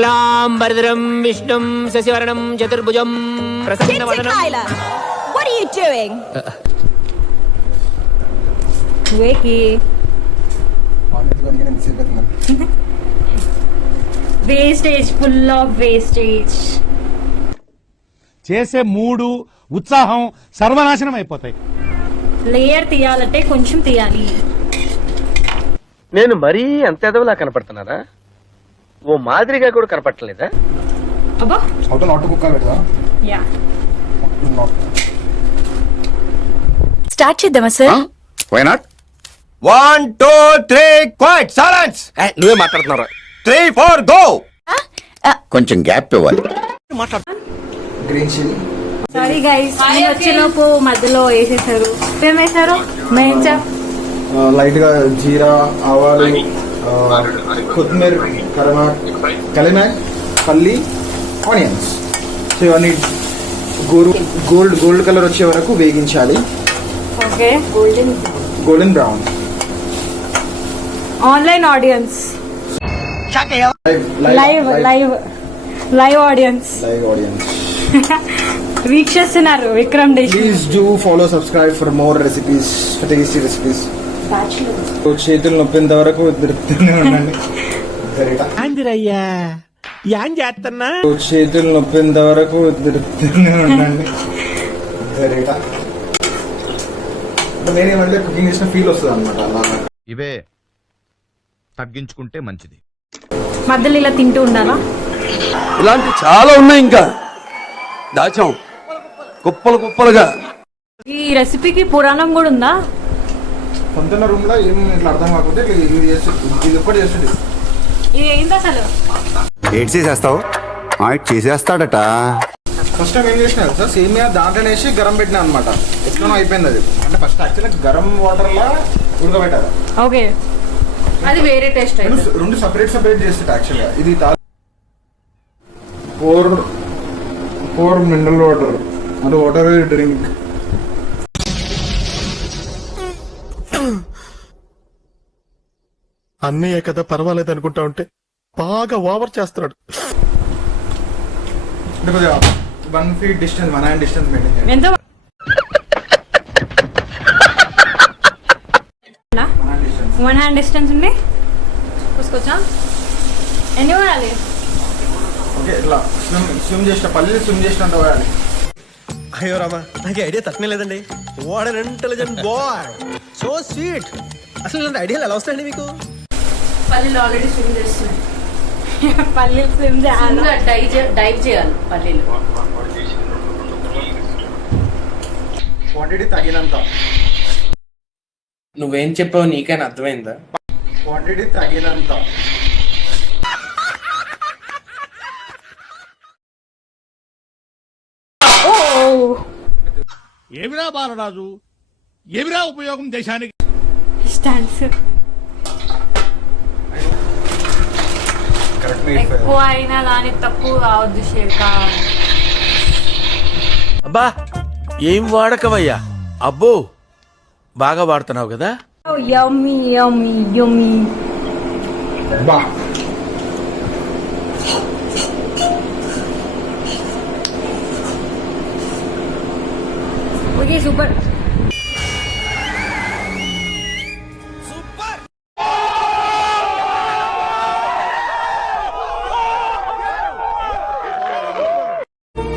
శుక్లాంబరధరం విష్ణుం శశివర్ణం చతుర్భుజం ప్రసన్నవదనం. What are you doing? Vicky. Wastage, full of wastage. చేసే మూడు ఉత్సాహం సర్వనాశనం అయిపోతాయి. లేయర్ తీయాలంటే కొంచెం తీయాలి. నేను మరీ అంత ఎదవలా కనపడుతున్నారా? ఓ మాదిరిగా కూడా కనపడలేదా? అబ్బా అవుట్ నాట్ బుక్ పెడతా. యా స్టార్ట్ చేద్దామా sir? Why not? 1 2 3 quiet silence. నువ్వే మాట్లాడుతున్నారా? 3 4 గో. కొంచెం గ్యాప్ ఇవ్వాలి. Green chilli. సారీ గైస్, నేను వచ్చేలోపు మధ్యలో వేసేసారు. ఏం వేసారు? మెయిన్ చెఫ్ లైట్ గా జీరా, ఆవాలు, కొత్తిమీర, కలినాక్, పల్లి, ఆనియన్స్. సో ఇవన్నీ గోల్డ్ కలర్ వచ్చే వరకు వేగించాలి. Okay, golden brown. Online audience, live audience వీక్షిస్తున్నారు Vikram dish. Please do follow, subscribe for more recipes, tasty recipes. చేతులు నొప్పేంత వరకు తిరుగుతూనే ఉండండి. చేతులు నొప్పేంత వరకు తిరుగుతూనే ఉండండి. నేనేమంటే కుకింగ్ చేసిన ఫీల్ వస్తుంది అనమాట. అలా ఇవే తగ్గించుకుంటే మంచిది. మధ్యలో ఇలా తింటూ ఉండాలా? ఇలాంటి చాలా ఉన్నాయి, ఇంకా దాచాం కుప్పలు కుప్పలుగా. ఈ రెసిపీకి పురాణం కూడా ఉందా? పొందున్న రూమ్ లో ఏం ఇట్లా అర్థం కాకపోతే ఇది ఒక్కటి చేస్తుంది. ఇది ఏంది అసలు? ఏడ్ చేసేస్తావు? చేసేస్తాడట. ఫస్ట్ టైం ఏం చేసిన సార్, సేమియా దాంట్లో వేసి గరం పెట్టినా అనమాట. ఎట్లనో అయిపోయింది అది. అంటే ఫస్ట్ యాక్చువల్గా గరం వాటర్ లా ఉడకబెట్టాలి. ఓకే, అది వేరే టేస్ట్. రెండు సపరేట్ చేస్తుంది యాక్చువల్గా. ఇది పోర్ మినరల్ వాటర్, అది వాటర్ డ్రింక్. అన్నయ్య కదా పర్వాలేదు అనుకుంటా ఉంటే బాగా ఓవర్ చేస్తున్నాడు. అంటే కొద్దిగా 1 feet distance, 1 hand distance maintain చేయండి. ఎంత? 1 hand డిస్టెన్స్ ఉంది. చూసుకోవచ్చా? ఎన్ని వాడాలి? ఓకే, ఇట్లా స్విమ్ చేసిన పల్లెలు స్విమ్ చేసినంత పోయాలి. అయ్యో రామా, నాకు ఐడియా తక్కువ లేదండి. What an intelligent boy, so sweet. అసలు ఇలాంటి ఐడియాలు ఎలా వస్తాయండి మీకు? పల్లీలు ఆల్రెడీ స్విమ్ చేస్తున్నాయి. పల్లీలు స్విమ్ చేయాలి, డైవ్ చేయాలి పల్లీలు. క్వాంటిటీ తగినంత. నువ్వేం చెప్పావు నీకైనా అర్థమైందా? క్వాంటిటీ తగినంత. ఏమిరా బాలరాజు, ఏమిరా ఉపయోగం దేశానికి? స్టాండ్స్ ఎక్కువ అయినా దాని తక్కువ కావద్దు శేఖ. అబ్బా ఏం వాడకవయ్యా, అబ్బో బాగా వాడుతున్నావు కదా. యమ్మీ యమ్మీ యమ్మీ. బా ఓకే, సూపర్.